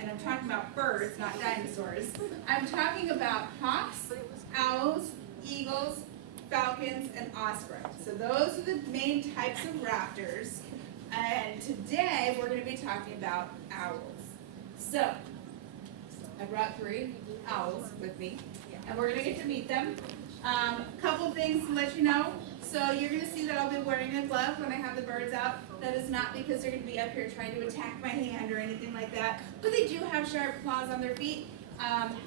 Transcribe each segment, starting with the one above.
and I'm talking about birds, not dinosaurs. I'm talking about hawks, owls, eagles, falcons, and ospreys. So those are the main types of raptors. And today we're going to be talking about owls. So I brought 3 owls with me, and we're going to get to meet them. Couple things to let you know. So you're going to see that I'll be wearing a glove when I have the birds out. That is not because they're going to be up here trying to attack my hand or anything like that. But they do have sharp claws on their feet,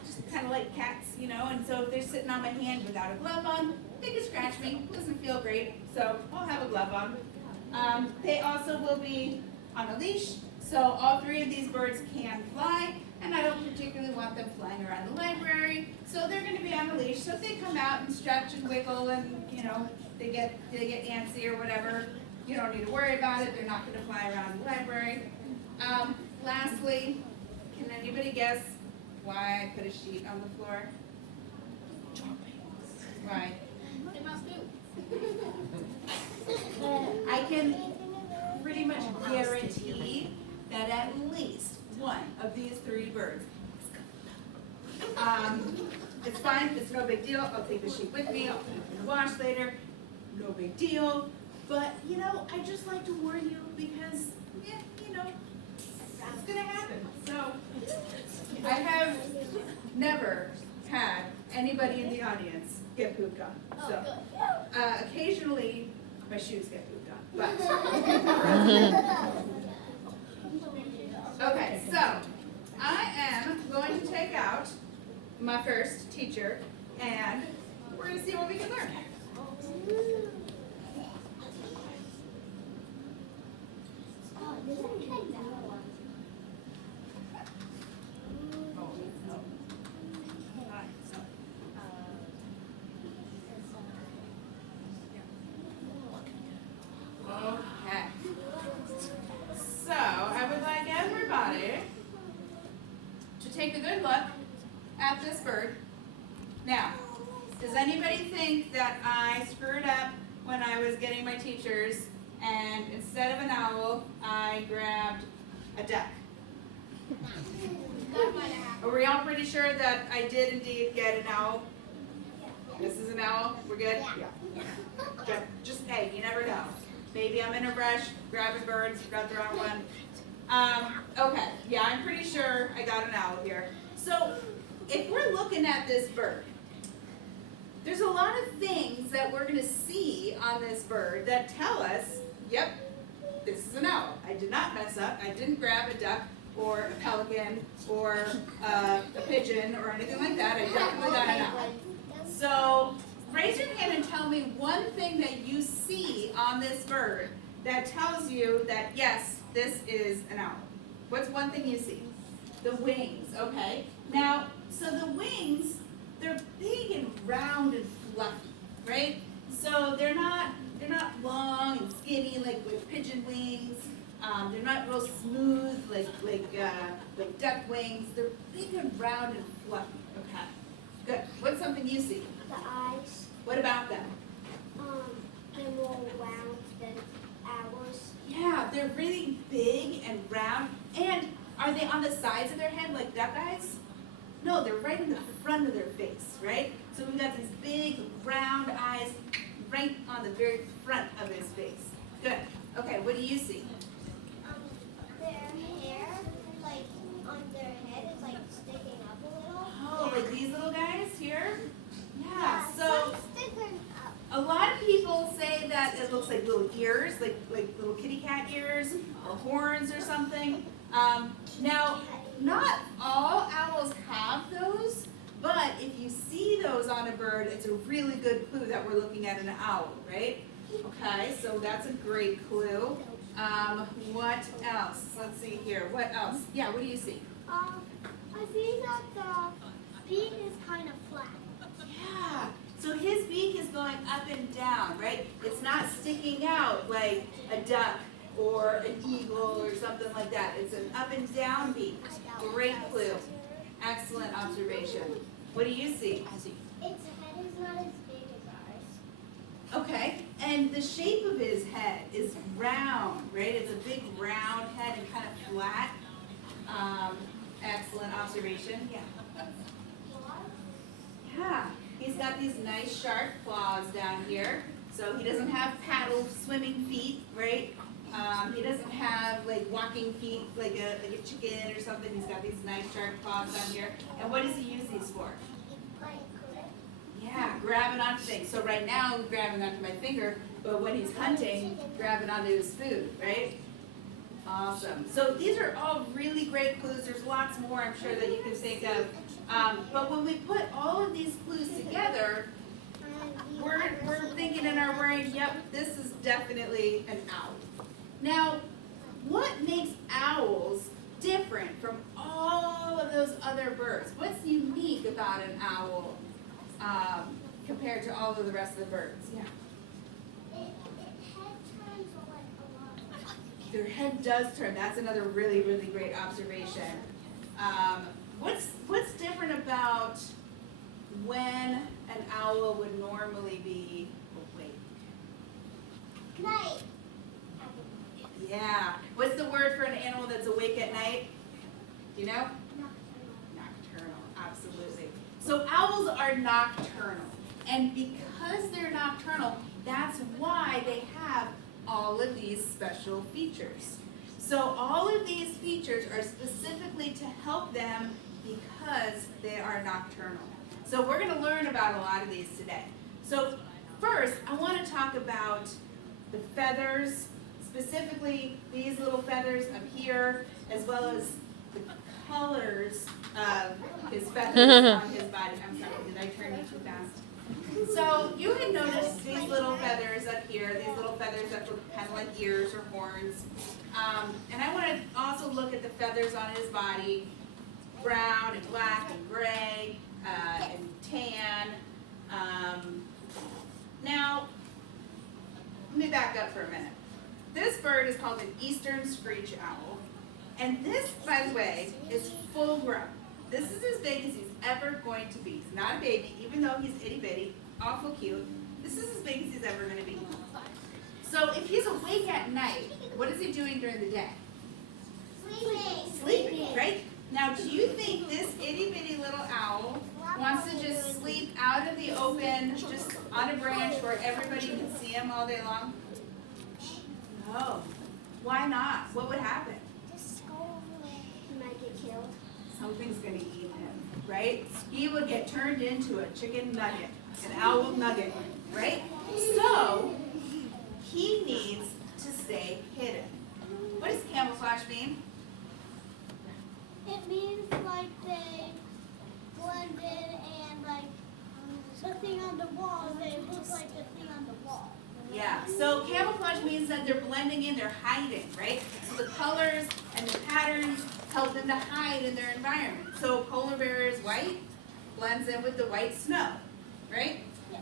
just kind of like cats, you know. And so if they're sitting on my hand without a glove on, they can scratch me. It doesn't feel great, so I'll have a glove on. They also will be on a leash. So all 3 of these birds can fly, and I don't particularly want them flying around the library. So they're going to be on a leash. So if they come out and stretch and wiggle and, you know, they get antsy or whatever, you don't need to worry about it. They're not going to fly around the library. Lastly, can anybody guess why I put a sheet on the floor? Why? They must do. I can pretty much guarantee that at least one of these 3 birds. It's fine, it's no big deal. I'll take the sheet with me, I'll put it in the wash later. No big deal. But, you know, I just like to warn you because, yeah, you know, that's going to happen. So, I have never had anybody in the audience get pooped on. So, occasionally, my shoes get pooped on. But, okay, so, I am going to take out my first teacher, and we're going to see what we can learn. Okay. So, I would like everybody to take a good look at this bird. Now, does anybody think that I screwed up when I was getting my teachers and instead of an owl, I grabbed a duck? Are we all pretty sure that I did indeed get an owl? This is an owl? We're good? Yeah. Okay. Just, hey, you never know. Maybe I'm in a rush, grabbing birds, got the wrong one. Okay, yeah, I'm pretty sure I got an owl here. So, if we're looking at this bird, there's a lot of things that we're going to see on this bird that tell us, yep, this is an owl. I did not mess up. I didn't grab a duck or a pelican or a pigeon or anything like that. I definitely got an owl. So raise your hand and tell me one thing that you see on this bird that tells you that, yes, this is an owl. What's one thing you see? The wings, okay. Now, so the wings, they're big and round and fluffy, right? So they're not long and skinny like with pigeon wings. They're not real smooth like duck wings. They're big and round and fluffy. Okay, good. What's something you see? The eyes, What about them? they're more round than ours. Yeah, they're really big and round. And are they on the sides of their head like duck eyes? No, they're right in the front of their face, right? So we've got these big round eyes right on the very front of his face. Good. Okay, what do you see? Their hair, like on their head, is like sticking up a little. Oh, like these little guys here? Yeah, so some sticking up. a lot of people say that it looks like little ears, like little kitty cat ears or horns or something. Now, not all owls have those, but if you see those on a bird, it's a really good clue that we're looking at an owl, right? Okay, so that's a great clue. What else? Let's see here. What else? Yeah, what do you see? I see that the beak is kind of flat. Yeah. So his beak is going up and down, right? It's not sticking out like a duck or an eagle or something like that. It's an up and down beak. Great clue. Excellent observation. What do you see? Its head is not as big as ours. Okay, and the shape of his head is round, right? It's a big round head and kind of flat. observation? Yeah. Yeah, he's got these nice sharp claws down here. So he doesn't have paddle swimming feet, right? He doesn't have like walking feet like a chicken or something. He's got these nice sharp claws down here. And what does he use these for? Yeah, grabbing onto things. So right now he's grabbing onto my finger, but when he's hunting, grabbing onto his food, right? Awesome. So these are all really great clues. There's lots more I'm sure that you can think of. But when we put all of these clues together, we're thinking in our brain, yep, this is definitely an owl. Now, what makes owls different from all of those other birds? What's unique about an owl compared to all of the rest of the birds? Yeah. Their head does turn. That's another really, really great observation. What's different about when an owl would normally be awake? Night. Yeah. What's the word for an animal that's awake at night? Do you know? Nocturnal. Absolutely. So owls are nocturnal. And because they're nocturnal, that's why they have all of these special features. So all of these features are specifically to help them because they are nocturnal. So we're going to learn about a lot of these today. So first, I want to talk about the feathers, specifically these little feathers up here, as well as the colors of his feathers on his body. I'm sorry, did I turn you too fast? So you can notice these little feathers up here, these little feathers that look kind of like ears or horns. And I want to also look at the feathers on his body, brown and black and gray and tan. Now, let me back up for a minute. This bird is called an eastern screech owl. And this, by the way, is full grown. This is as big as he's ever going to be. He's not a baby, even though he's itty bitty, awful cute. This is as big as he's ever going to be. So if he's awake at night, what is he doing during the day? Sleeping, right? Now, do you think this itty bitty little owl wants to just sleep out in the open, just on a branch where everybody can see him all day long? No. Why not? What would happen? He might get killed. Something's going to eat him, right? He would get turned into a chicken nugget, an owl nugget, right? So, he needs to stay hidden. What does camouflage mean? It means like they blended and like the thing on the wall, they look like the thing on the wall. Yeah, so camouflage means that they're blending in, they're hiding, right? So the colors and the patterns help them to hide in their environment. So polar bear is white, blends in with the white snow, right? Yes.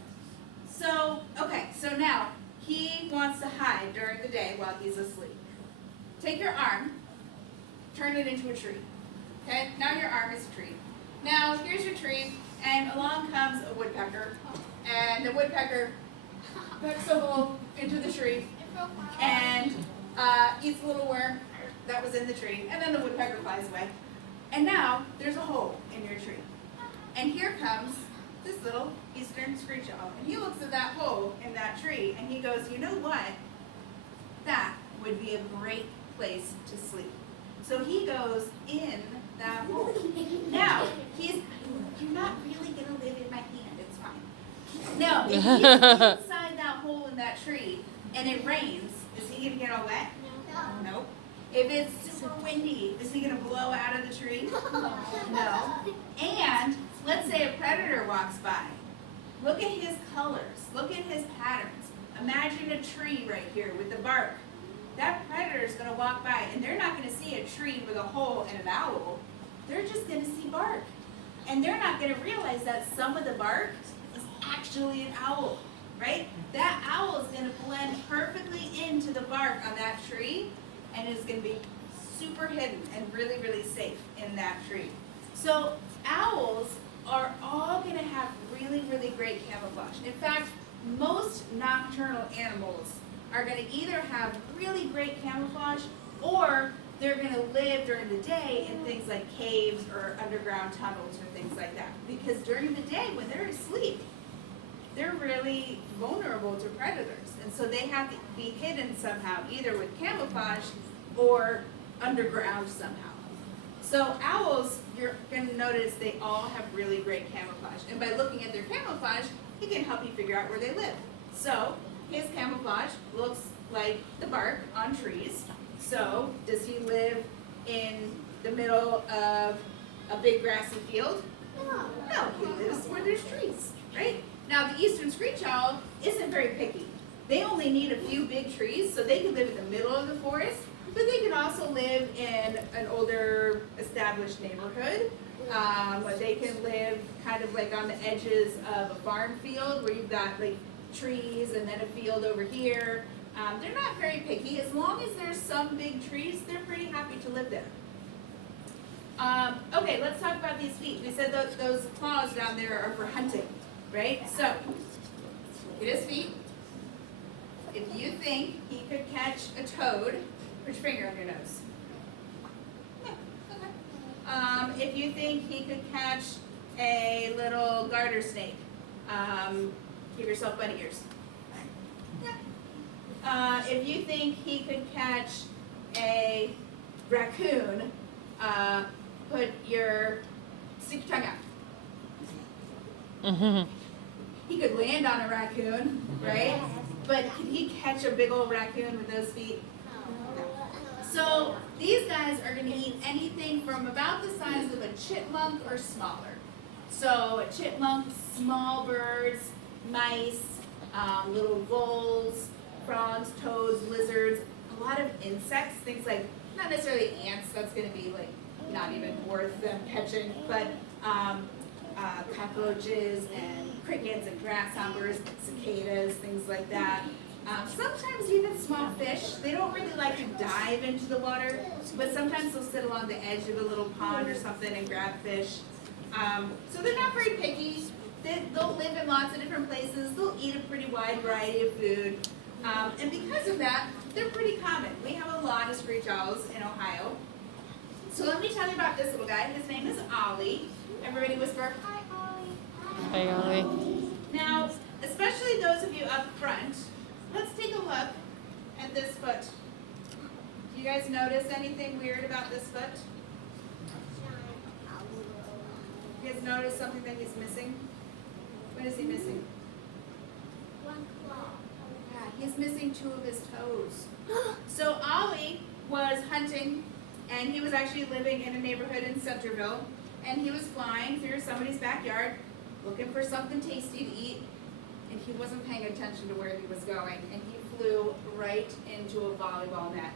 So, okay, so now he wants to hide during the day while he's asleep. Take your arm, turn it into a tree. Okay, now your arm is a tree. Now here's your tree, and along comes a woodpecker, and the woodpecker pecks a hole into the tree and eats a little worm that was in the tree, and then the woodpecker flies away. And now there's a hole in your tree. And here comes this little eastern screech owl, and he looks at that hole in that tree, and he goes, you know what? That would be a great place to sleep. So he goes in that hole. Now, you're not really going to live in my hand, it's fine. No, if he's inside that hole in that tree and it rains, is he going to get all wet? No. Nope. If it's super windy, is he going to blow out of the tree? No. And let's say a predator walks by. Look at his colors. Look at his patterns. Imagine a tree right here with the bark. That predator is going to walk by, and they're not going to see a tree with a hole and an owl. They're just going to see bark. And they're not going to realize that some of the bark is actually an owl, right? That owl is going to blend perfectly into the bark on that tree, and is going to be super hidden and really, really safe in that tree. So owls are all going to have really, really great camouflage. In fact, most nocturnal animals are going to either have really great camouflage or they're gonna live during the day in things like caves or underground tunnels or things like that. Because during the day, when they're asleep, they're really vulnerable to predators. And so they have to be hidden somehow, either with camouflage or underground somehow. So owls, you're gonna notice they all have really great camouflage. And by looking at their camouflage, it can help you figure out where they live. So his camouflage looks like the bark on trees. So does he live in the middle of a big grassy field? No, he lives where there's trees, right? Now the eastern screech owl isn't very picky. They only need a few big trees, so they can live in the middle of the forest, but they can also live in an older established neighborhood. They can live kind of like on the edges of a farm field where you've got like trees and then a field over here. They're not very picky. As long as there's some big trees, they're pretty happy to live there. Okay, let's talk about these feet. We said those claws down there are for hunting, right? So, look at his feet. If you think he could catch a toad, put your finger on your nose. Yeah, okay. If you think he could catch a little garter snake, give yourself bunny ears. Yeah. If you think he could catch a raccoon, stick your tongue out. He could land on a raccoon, right? But can he catch a big old raccoon with those feet? No. So these guys are going to eat anything from about the size of a chipmunk or smaller. So a chipmunk, small birds, mice, little voles, frogs, toads, lizards, a lot of insects, things like, not necessarily ants, that's going to be like not even worth them catching, but cockroaches and crickets and grasshoppers, cicadas, things like that. Sometimes even small fish. They don't really like to dive into the water, but sometimes they'll sit along the edge of a little pond or something and grab fish. So they're not very picky. They'll live in lots of different places. They'll eat a pretty wide variety of food. And because of that, they're pretty common. We have a lot of screech owls in Ohio. So let me tell you about this little guy. His name is Ollie. Everybody whisper, hi, Ollie. Hi, Ollie. Now, especially those of you up front, let's take a look at this foot. Do you guys notice anything weird about this foot? You guys notice something that he's missing? What is he missing? One claw. Yeah, he's missing 2 of his toes. So Ollie was hunting, and he was actually living in a neighborhood in Centerville, and he was flying through somebody's backyard looking for something tasty to eat, and he wasn't paying attention to where he was going, and he flew right into a volleyball net.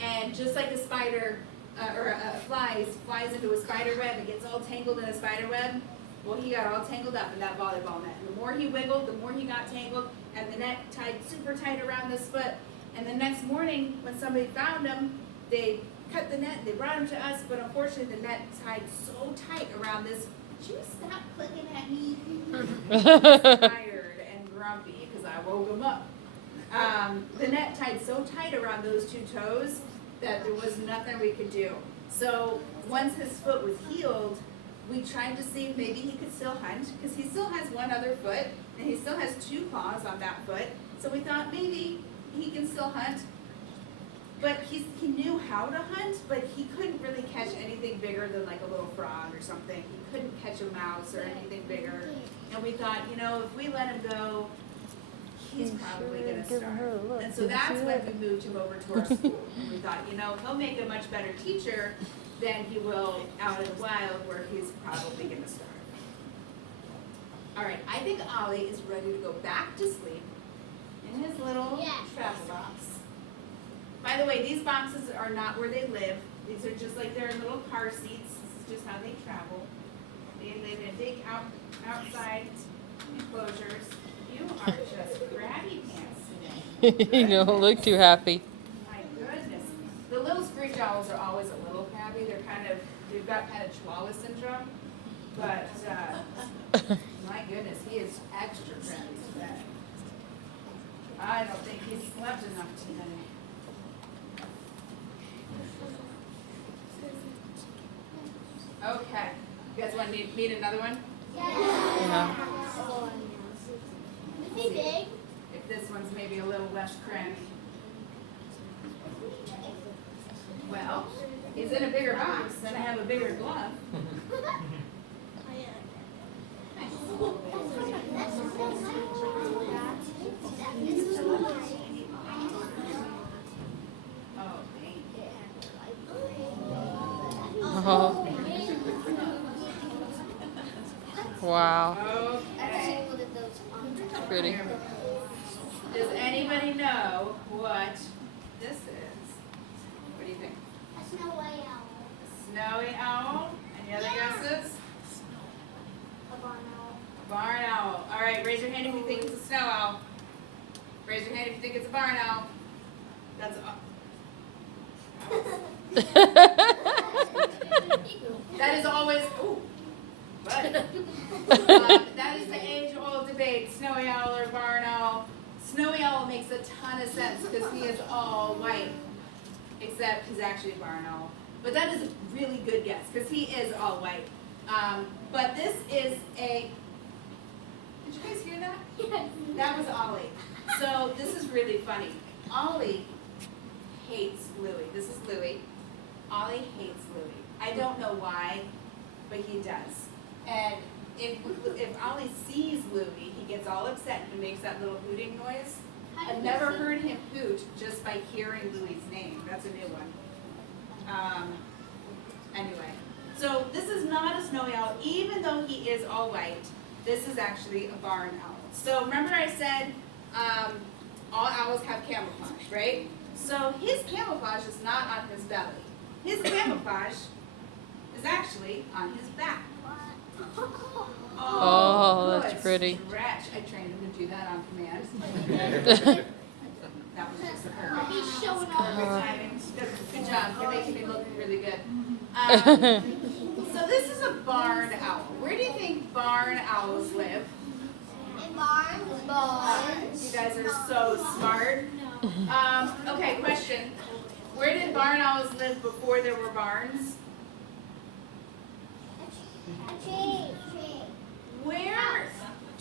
And just like a spider, or a flies into a spider web and gets all tangled in a spider web, well, he got all tangled up in that volleyball net. And the more he wiggled, the more he got tangled, and the net tied super tight around his foot. And the next morning, when somebody found him, they cut the net, they brought him to us, but unfortunately the net tied so tight around this. Would you stop clicking at me? Tired and grumpy because I woke him up. The net tied so tight around those 2 toes that there was nothing we could do. So once his foot was healed, we tried to see if maybe he could still hunt, because he still has 1 other foot and he still has 2 claws on that foot. So we thought maybe he can still hunt. But he knew how to hunt, but he couldn't really catch anything bigger than like a little frog or something. He couldn't catch a mouse or anything bigger. And we thought, if we let him go, he's probably going to starve. And so that's when we moved him over to our school. And we thought, he'll make a much better teacher than he will out in the wild where he's probably going to starve. All right, I think Ollie is ready to go back to sleep in his little travel box. By the way, these boxes are not where they live. These are just like their little car seats. This is just how they travel. They live in big outside enclosures. You are just grabby pants today. You don't look too happy. My goodness. The little screech owls are always a little crabby. They've got kind of Chihuahua syndrome. But my goodness, he is extra crabby today. I don't think he's slept enough today. Okay. You guys want to meet another one? Yeah. Is he big? If this one's maybe a little less cramped. Well, he's in a bigger box, and I have a bigger glove. Oh, thank you. Oh, wow. Okay. Pretty. Does anybody know what this is? What do you think? A snowy owl. Snowy owl? Any other guesses? A barn owl. Barn owl. All right, raise your hand if you think it's a snow owl. Raise your hand if you think it's a barn owl. That's that is always but that is the age-old debate: snowy owl or barn owl. Snowy owl makes a ton of sense because he is all white, except he's actually a barn owl. But that is a really good guess because he is all white. But this is a. Did you guys hear that? That was Ollie. So this is really funny. Ollie hates Louie. This is Louie. Ollie hates Louie. I don't know why, but he does. And if Ollie sees Louie, he gets all upset and makes that little hooting noise. I've never heard him hoot just by hearing Louie's name. That's a new one. Anyway, so this is not a snowy owl, even though he is all white. This is actually a barn owl. So remember I said all owls have camouflage, right? So his camouflage is not on his belly. His camouflage is actually on his back. Oh, that's good pretty. Stretch. I trained him to do that on command. That was just perfect. He's showing Perfect off. timing. Good job. You're making me look really good. So this is a barn owl. Where do you think barn owls live? In barns. You guys are so smart. Okay, question. Where did barn owls live before there were barns? A tree. Where?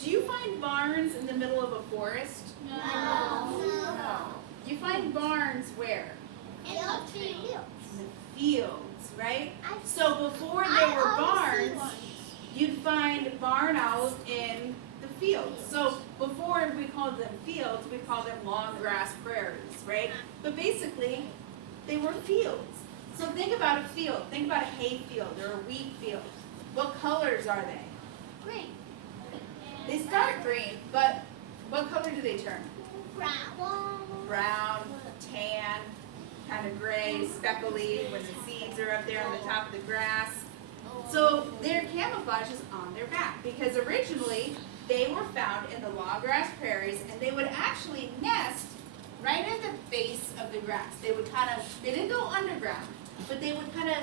Do you find barns in the middle of a forest? No. You find barns where? In the field. In the fields, right? So before there were barns, you'd find barn owls in the fields. So before we called them fields, we called them long grass prairies, right? But basically, they were fields. So think about a field. Think about a hay field or a wheat field. What colors are they? Green. They start green, but what color do they turn? Brown, tan, kind of gray, speckly when the seeds are up there on the top of the grass. So their camouflage is on their back because originally they were found in the long grass prairies and they would actually nest right at the base of the grass. They would they didn't go underground, but they would kind of,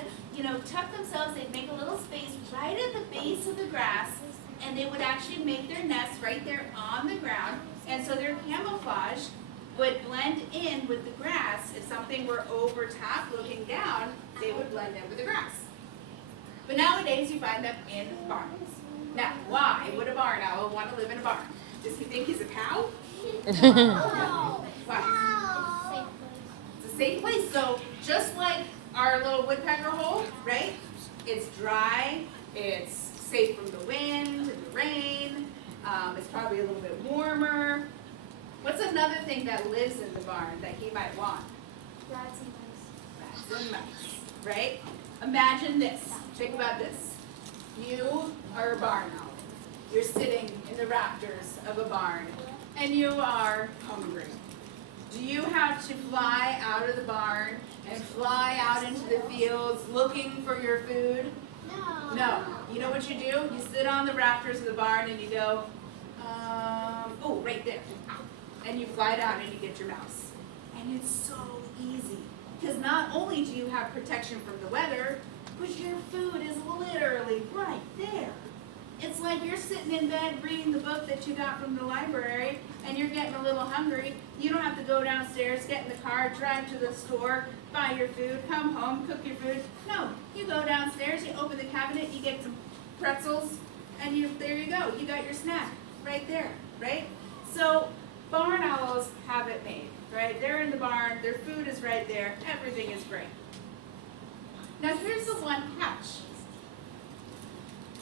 tuck themselves. They'd make a little space right at the base of the grass and they would actually make their nests right there on the ground. And so their camouflage would blend in with the grass. If something were over top looking down, they would blend in with the grass. But nowadays you find them in barns. Now, why would a barn owl want to live in a barn? Does he think he's a cow? Why? It's a safe place. So just like our little woodpecker hole, right? It's dry, it's safe from the wind and the rain, it's probably a little bit warmer. What's another thing that lives in the barn that he might want? Rats and mice. Rats and mice, right? Imagine this. Think about this. You are a barn owl. You're sitting in the rafters of a barn, and you are hungry. Do you have to fly out of the barn and fly out into the fields looking for your food? No. No. You know what you do? You sit on the rafters of the barn and you go, oh, right there. And you fly down and you get your mouse. And it's so easy. Because not only do you have protection from the weather, but your food is literally right there. It's like you're sitting in bed reading the book that you got from the library and you're getting a little hungry. You don't have to go downstairs, get in the car, drive to the store, buy your food, come home, cook your food. No, you go downstairs, you open the cabinet, you get some pretzels, and there you go. You got your snack right there, right? So barn owls have it made, right? They're in the barn, their food is right there, everything is great. Now here's the one catch.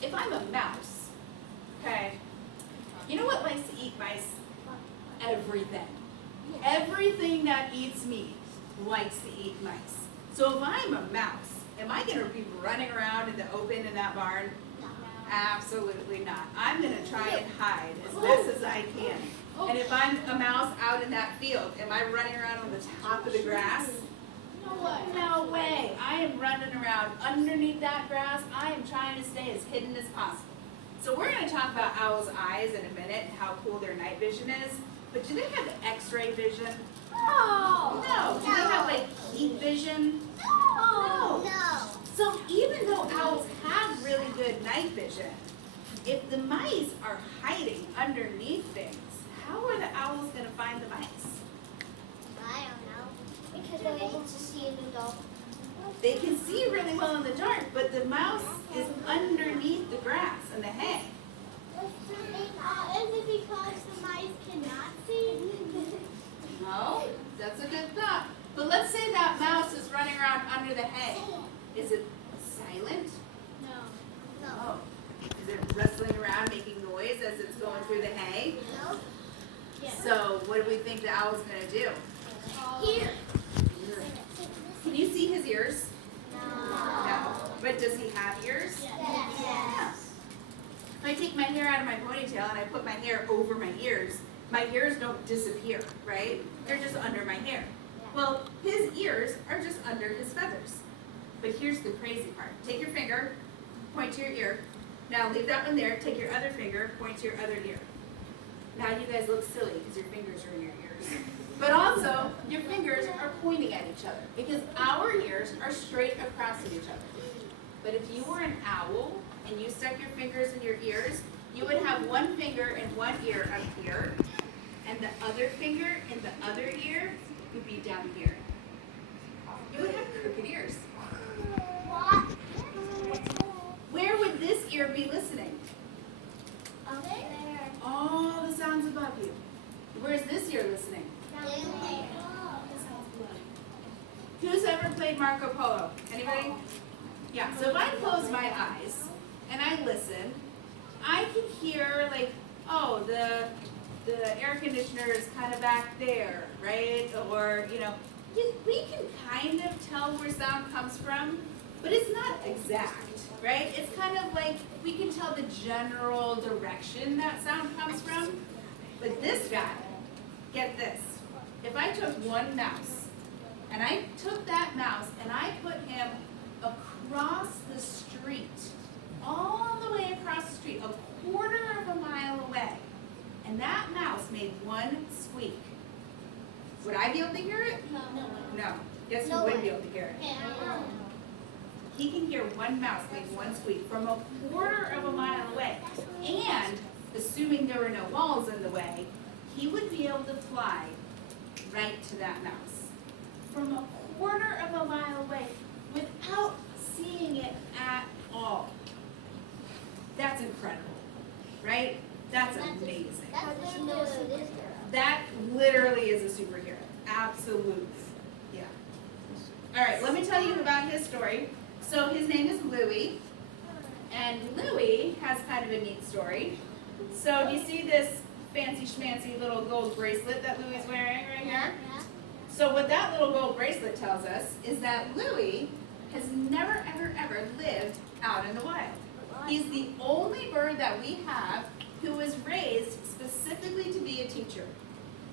If I'm a mouse, okay, you know what likes to eat mice? Everything. Everything that eats meat likes to eat mice. So if I'm a mouse, am I going to be running around in the open in that barn? Absolutely not. I'm going to try and hide as best as I can. And if I'm a mouse out in that field, am I running around on the top of the grass? No way. I am running around underneath that grass. I am trying to stay as hidden as possible. So we're going to talk about owls' eyes in a minute and how cool their night vision is. But do they have X-ray vision? No. No. Do they have like heat vision? No. So even though owls have really good night vision, if the mice are hiding underneath things, how are the owls going to find the mice? I don't know. Because they're able to see in the dark. They can see really well in the dark, but the mouse is underneath the grass and the hay. Is it because the mice cannot see? No, that's a good thought. But let's say that mouse is running around under the hay. Is it silent? No. Oh. Is it rustling around making noise as it's going through the hay? No. So what do we think the owl's going to do? Here. Can you see his ears? No. No. But does he have ears? Yes. If I take my hair out of my ponytail and I put my hair over my ears don't disappear, right? They're just under my hair. Well, his ears are just under his feathers. But here's the crazy part. Take your finger, point to your ear. Now leave that one there. Take your other finger, point to your other ear. Now you guys look silly because your fingers are in your ears. But also, your fingers are pointing at each other because our ears are straight across at each other. But if you were an owl and you stuck your fingers in your ears, you would have one finger in one ear up here, and the other finger in the other ear would be down here. You would have crooked ears. What? Where would this ear be listening? Up there. All the sounds above you. Where's this ear listening? Who's ever played Marco Polo? Anybody? Yeah, so if I close my eyes and I listen, I can hear like, oh, the air conditioner is kind of back there, right? Or, we can kind of tell where sound comes from, but it's not exact, right? It's kind of like we can tell the general direction that sound comes from. But this guy, get this, if I took one mouse and I took that mouse and I put him across the street, all the way across the street, a quarter of a mile away, and that mouse made one squeak, would I be able to hear it? No. Guess who wouldn't be able to hear it? He can hear one mouse make one squeak from a quarter of a mile away. And, assuming there were no walls in the way, he would be able to fly right to that mouse. From a quarter of a mile away without seeing it at all. That's incredible, right? That's amazing. That literally is a superhero. Absolutely. Yeah. All right, let me tell you about his story. So his name is Louie, and Louie has kind of a neat story. So do you see this fancy schmancy little gold bracelet that Louie's wearing right here? So what that little gold bracelet tells us is that Louie has never, ever, ever lived out in the wild. He's the only bird that we have who was raised specifically to be a teacher.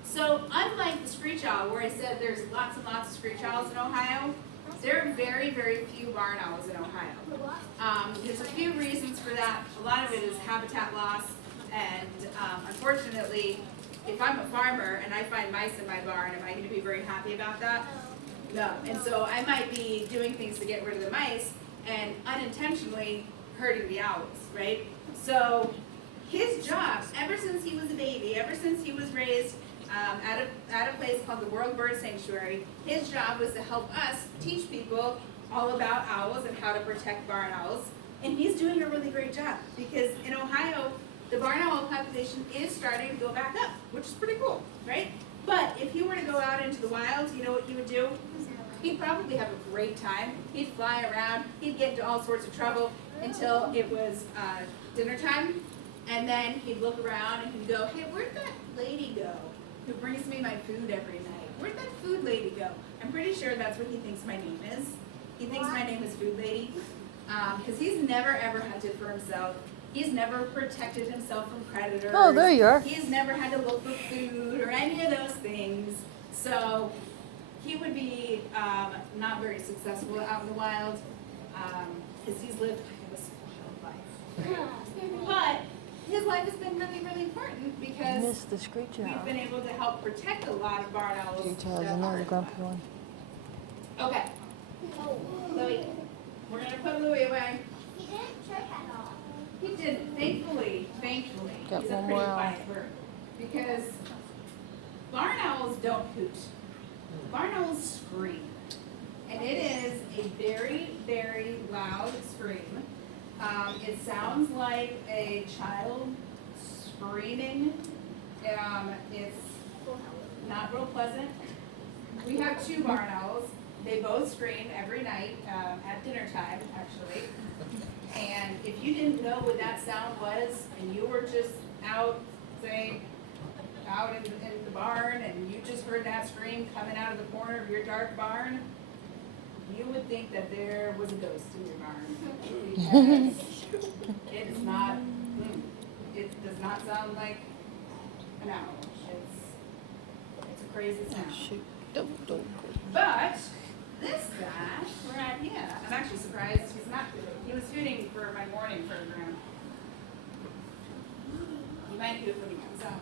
So unlike the screech owl, where I said there's lots and lots of screech owls in Ohio, there are very, very few barn owls in Ohio. There's a few reasons for that. A lot of it is habitat loss, and unfortunately, if I'm a farmer and I find mice in my barn, am I going to be very happy about that? No. And so I might be doing things to get rid of the mice and unintentionally hurting the owls, right? So his job, ever since he was a baby, ever since he was raised at a place called the World Bird Sanctuary. His job was to help us teach people all about owls and how to protect barn owls. And he's doing a really great job because in Ohio, the barn owl population is starting to go back up, which is pretty cool, right? But if he were to go out into the wild, you know what he would do? He'd probably have a great time. He'd fly around. He'd get into all sorts of trouble until it was dinner time. And then he'd look around and he'd go, hey, where'd that lady go who brings me my food every night? Where'd that food lady go? I'm pretty sure that's what he thinks my name is. He thinks my name is Food Lady because he's never ever hunted for himself. He's never protected himself from predators. Oh, there you are. He's never had to look for food or any of those things. So he would be not very successful out in the wild because he's lived kind of a special life. But his life has been really, really important because Missed the screech we've owl. been able to help protect a lot of barn owls. Screech owl's that another aren't grumpy one. wild. Okay, Louie. We're gonna put Louie away. He didn't chirp at all. He didn't, thankfully, Got he's a one pretty more owl. quiet bird. Because barn owls don't hoot. Barn owls scream. And it is a very, very loud scream. It sounds like a child screaming. It's not real pleasant. We have two barn owls. They both scream every night at dinner time, actually. And if you didn't know what that sound was, and you were just out, say, out in the barn, and you just heard that scream coming out of the corner of your dark barn, you would think that there was a ghost in your barn. Because it is not, it does not sound like an owl. It's a crazy sound. Shoot. Don't. But this guy, right here, I'm actually surprised he's not hooting. He was hooting for my morning program. He might hoot when he comes out.